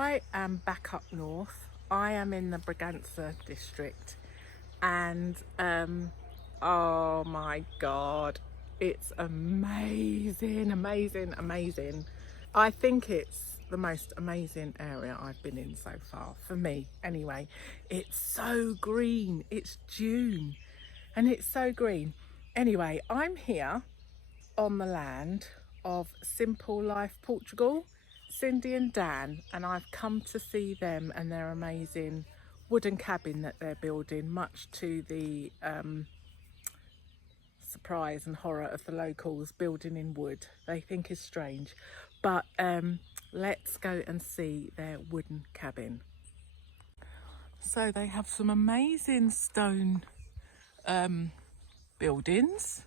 I am back up north. I am in the Bragança district, and oh my god, it's amazing, amazing, amazing. I think it's the most amazing area I've been in so far, for me anyway. It's so green, it's June and it's so green. Anyway, I'm here on the land of Simple Life Portugal, Cindy and Dan, and I've come to see them and their amazing wooden cabin that they're building, much to the surprise and horror of the locals. Building in wood, they think is strange, but let's go and see their wooden cabin. So they have some amazing stone buildings,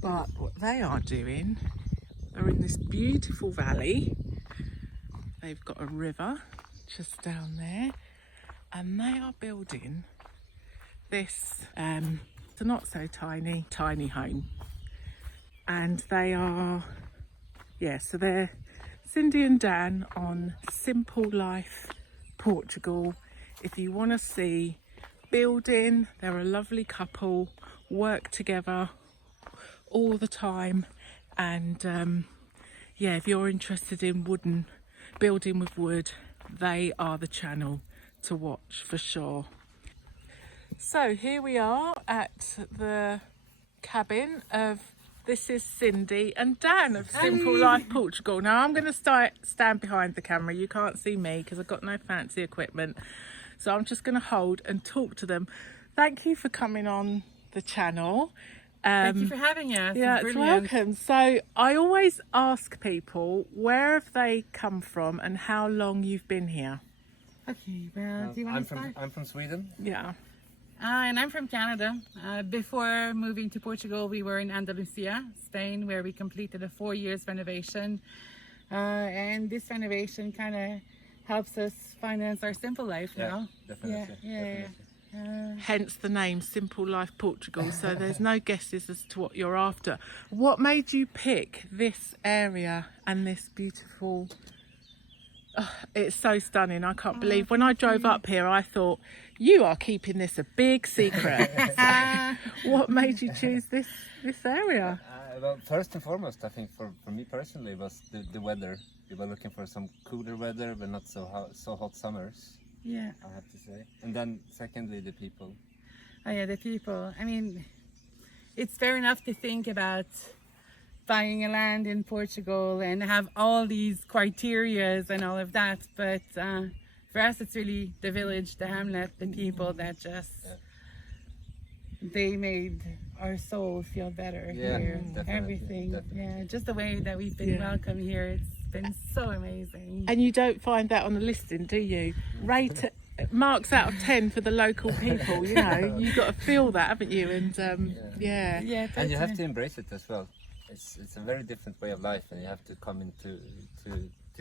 but what they are doing, they're in this beautiful valley. They've got a river just down there, and they are building this not so tiny home. And they are, so they're Cindy and Dan on Simple Life Portugal. If you want to see building, they're a lovely couple, work together all the time, and if you're interested in building with wood, they are the channel to watch for sure. So here we are at the cabin of, this is Cindy and Dan of Simple Life Portugal. Now I'm going to stand behind the camera. You can't see me because I've got no fancy equipment. So I'm just going to hold and talk to them. Thank you for coming on the channel. Thank you for having us. Yeah, it's welcome. So I always ask people, where have they come from and how long you've been here? Okay, well, do you want to start? I'm from Sweden. Yeah. And I'm from Canada. Before moving to Portugal, we were in Andalusia, Spain, where we completed a 4 years renovation. And this renovation kind of helps us finance our simple life now. Definitely. Yeah. Hence the name Simple Life Portugal. So there's no guesses as to what you're after. What made you pick this area and this beautiful... Oh, it's so stunning. I can't believe when I drove up here, I thought, you are keeping this a big secret. So what made you choose this area? Well, first and foremost, I think for me personally was the weather. We were looking for some cooler weather, but not so hot summers. Yeah. I have to say. And then secondly, the people. Oh yeah, the people. I mean, it's fair enough to think about buying a land in Portugal and have all these criterias and all of that, but for us it's really the village, the hamlet, the people that just they made our soul feel better here. Everything. Definitely. Just the way that we've been welcomed here, it's been so amazing. And you don't find that on the listing, do you? Rate marks out of 10 for the local people, you know. You've got to feel that, haven't you? And totally. And you have to embrace it as well. It's a very different way of life, and you have to come into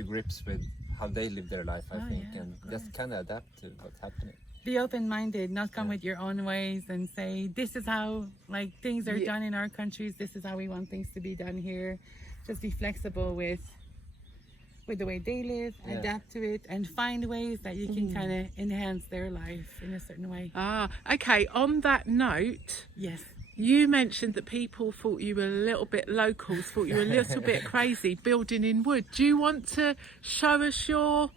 grips with how they live their life, I think, and just kind of adapt to what's happening. Be open-minded, not come with your own ways and say, this is how things are done in our countries, this is how we want things to be done here. Just be flexible with the way they live, adapt to it, and find ways that you can kind of enhance their life in a certain way. Okay, on that note, yes, you mentioned that people thought you were a little bit locals, thought you were a little bit crazy building in wood. Do you want to show us your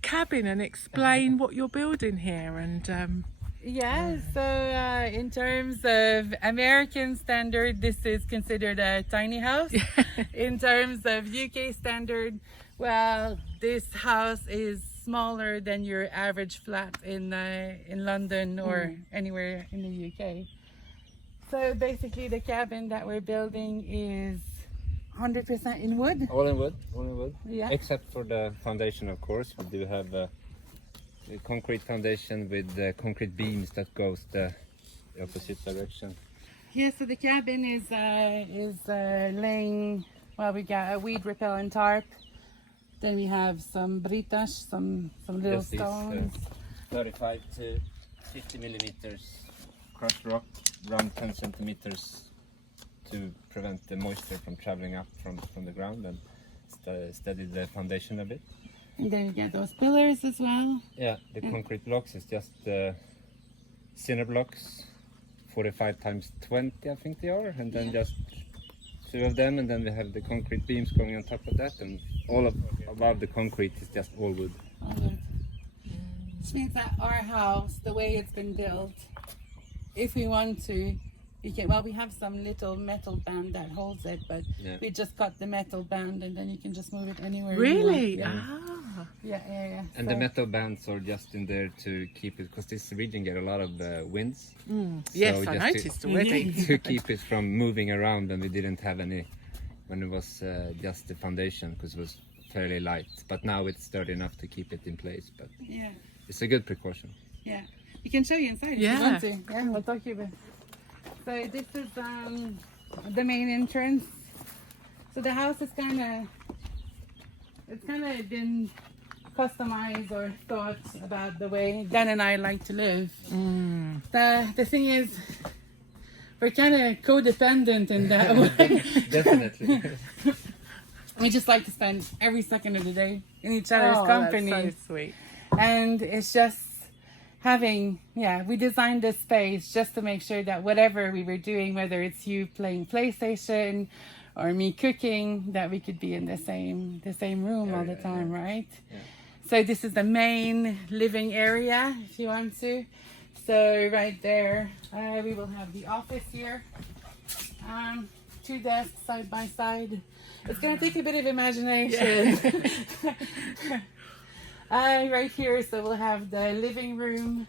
cabin and explain what you're building here? And so in terms of American standard, this is considered a tiny house. In terms of UK standard, well, this house is smaller than your average flat in London or anywhere in the UK. So basically the cabin that we're building is 100% in wood. All in wood. Yeah. Except for the foundation, of course. We do have a concrete foundation with concrete beams that goes the opposite direction. Yeah, so the cabin is laying, well, we got a weed repellent tarp. Then we have some britas, some little stones. 35 to 50 millimeters crushed rock, around 10 centimeters to prevent the moisture from traveling up from the ground and steady the foundation a bit. And then you get those pillars as well. Yeah, the concrete blocks is just cinder blocks, 45 times 20, I think they are, and then just two of them, and then we have the concrete beams going on top of that, and all above the concrete is just all wood. All wood. Which means that our house, the way it's been built, if we want to, we can. Well, we have some little metal band that holds it, but we just cut the metal band, and then you can just move it anywhere. Really? You want. Ah. Yeah. And the metal bands are just in there to keep it, because this region get a lot of winds. Yes, So I just noticed already. To keep it from moving around, and we didn't have any when it was just the foundation, because it was fairly light. But now it's sturdy enough to keep it in place. But Yeah. it's a good precaution. Yeah. We can show you inside if you want to. Yeah, we'll talk to you about. So this is the main entrance. So the house is it's kind of been customized or thought about the way Dan and I like to live. The thing is, we're kind of codependent in that way. Definitely. We just like to spend every second of the day in each other's company. That's so sweet. And it's just we designed this space just to make sure that whatever we were doing, whether it's you playing PlayStation or me cooking, that we could be in the same room all the time, right? Yeah. So this is the main living area, if you want to. So right there, we will have the office here. 2 desks side by side. It's gonna take a bit of imagination. Right here, so we'll have the living room,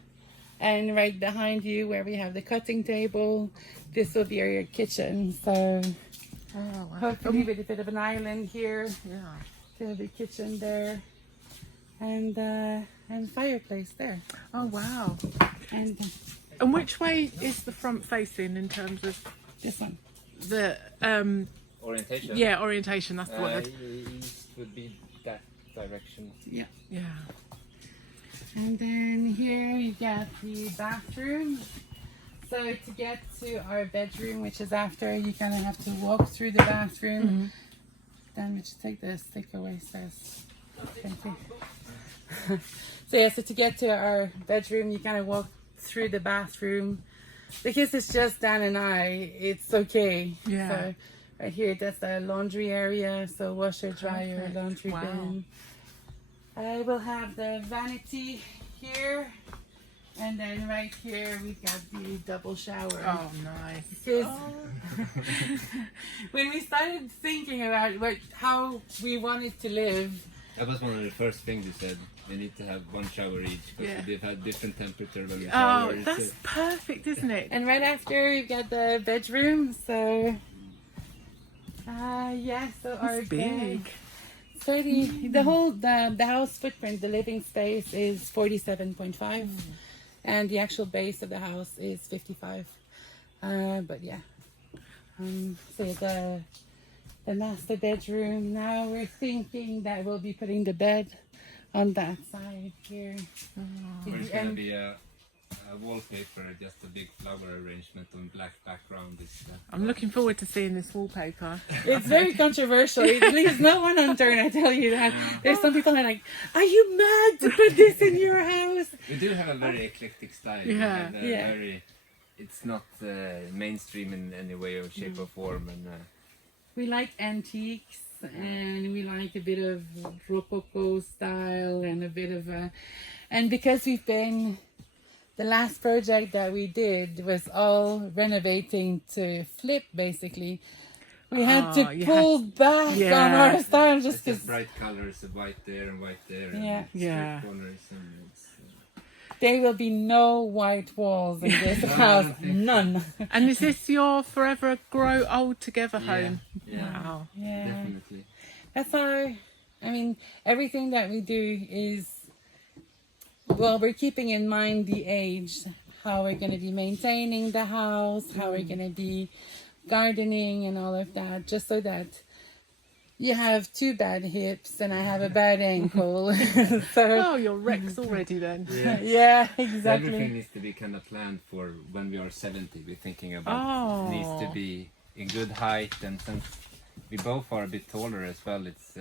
and right behind you where we have the cutting table, this will be your kitchen. So hopefully with a bit of an island here, there'll be kitchen there, and fireplace there. Oh wow. And which way is the front facing in terms of this one? the Orientation? Yeah, orientation, that's the word. East would be that direction. Yeah. And then here you get the bathroom. So to get to our bedroom, which is after, you kind of have to walk through the bathroom. Then we should take the stick away, says. Thank you. So to get to our bedroom, you kind of walk through the bathroom. Because it's just Dan and I, it's okay. Yeah. So right here, that's the laundry area. So washer, dryer, Perfect. laundry Wow. bin. I will have the vanity here, and then right here we've got the double shower. Oh, nice. Because when we started thinking about how we wanted to live, that was one of the first things you said. We need to have one shower each, because we've had different temperature when we Oh, shower. that's perfect, isn't it? and right after we've got the bedroom. So so our It's big. So the house footprint, the living space is 47.5, and the actual base of the house is 55. But yeah, so the master bedroom. Now we're thinking that we'll be putting the bed on that side here. There's going to be a wallpaper, just a big flower arrangement on black background. I'm looking forward to seeing this wallpaper. It's very controversial. It leaves no one unturned, I tell you that. There's some people that are like, are you mad to put this in your house? We do have a very eclectic style. Yeah. We have it's not mainstream in any way or shape or form. And We like antiques, and we like a bit of Rococo style, and a bit of and because the last project that we did was all renovating to flip, basically. We had to pull back on our style just it's because just bright colors, white there and white there, and Yeah. straight corners, and there will be no white walls in this house. None. And is this your forever grow old together home? Yeah. Wow. Yeah. Definitely. That's everything that we do is, well, we're keeping in mind the age, how we're going to be maintaining the house, how we're going to be gardening and all of that, just so that you have 2 bad hips and I have a bad ankle. So You're Rex already then. yeah, exactly. Everything needs to be kind of planned for when we are 70. We're thinking about needs to be in good height, and since we both are a bit taller as well, it's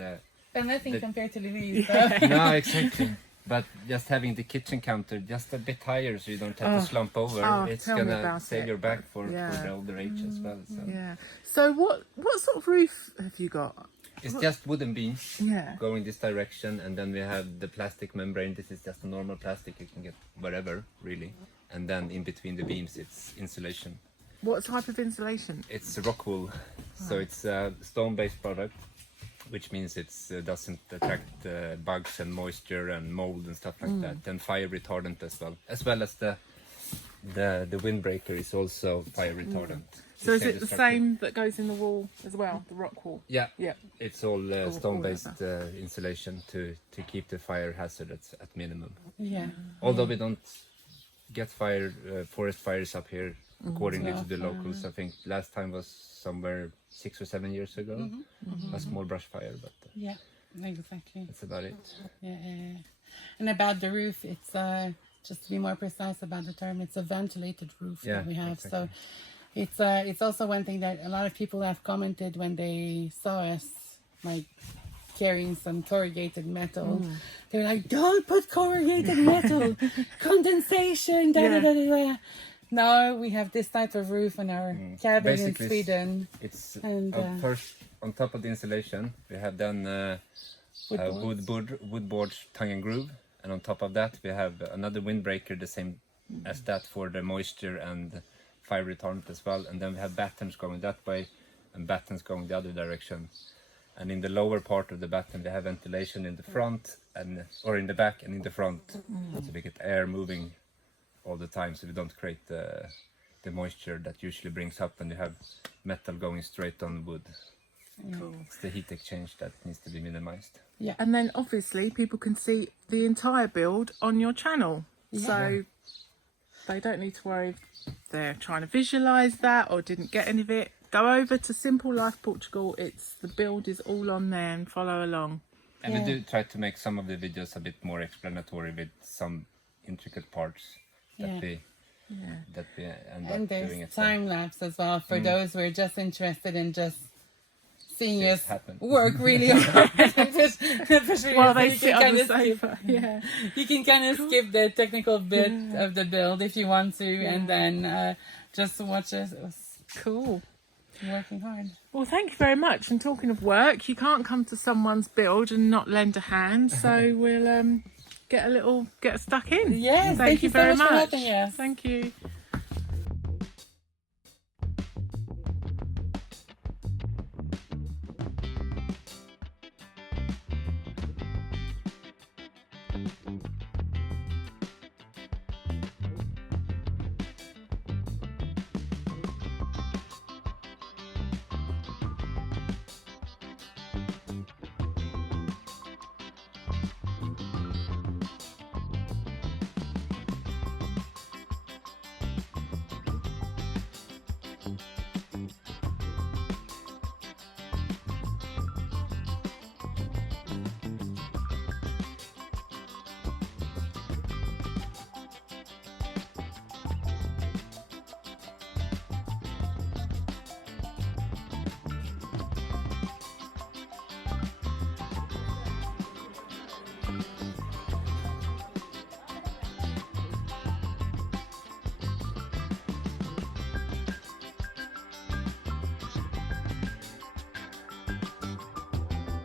But nothing The- compared to Louise. So. No, exactly. But just having the kitchen counter just a bit higher so you don't have to slump over, it's tell me gonna about save it. your back for Yeah. the older age as well. So Yeah. So what sort of roof have you got? it's just wooden beams Yeah. going this direction, and then we have the plastic membrane. This is just a normal plastic you can get wherever really, and then in between the beams it's insulation. What type of insulation? It's rock wool, so it's a stone-based product, which means it doesn't attract bugs and moisture and mold and stuff like that. And fire retardant as well as the windbreaker is also fire retardant. So is it the structure. same that goes in the wall as well, the rock wall? Yeah, Yeah. it's all stone-based insulation to keep the fire hazard at minimum. Yeah. Although we don't get forest fires up here, according to the Well, locals. I think last time was somewhere 6 or 7 years ago. A small brush fire, but Yeah, exactly. that's about it. Yeah. And about the roof, it's just to be more precise about the term, it's a ventilated roof Yeah, that we have. exactly. So it's also one thing that a lot of people have commented when they saw us, like carrying some corrugated metal. They're like, "Don't put corrugated metal, condensation." Da, da, da, da, da. Now we have this type of roof on our cabin in Basically, Sweden. It's And, first on top of the insulation. We have done wood boards tongue and groove, and on top of that we have another windbreaker, the same as that for the moisture and fire retardant as well. And then we have battens going that way and battens going the other direction. And in the lower part of the batten we have ventilation in the front or in the back and in the front, so we get air moving all the time, so we don't create the moisture that usually brings up when you have metal going straight on wood. Cool. It's the heat exchange that needs to be minimized. And then obviously people can see the entire build on your channel. So they don't need to worry if they're trying to visualize that or didn't get any of it. Go over to Simple Life Portugal. The build is all on there, and follow along. And we do try to make some of the videos a bit more explanatory with some intricate parts that we end And up doing there's it. So time lapse as well for those who are just interested in just seeing See it us happen. work really hard. Especially While so they you sit can on kind the of skip- sofa. Yeah. You can kind of skip the technical bit of the build if you want to, and then just watch us Cool. working hard. Well, thank you very much. And talking of work, you can't come to someone's build and not lend a hand. So we'll get stuck in. Yes, thank you so very much for helping us. Thank you.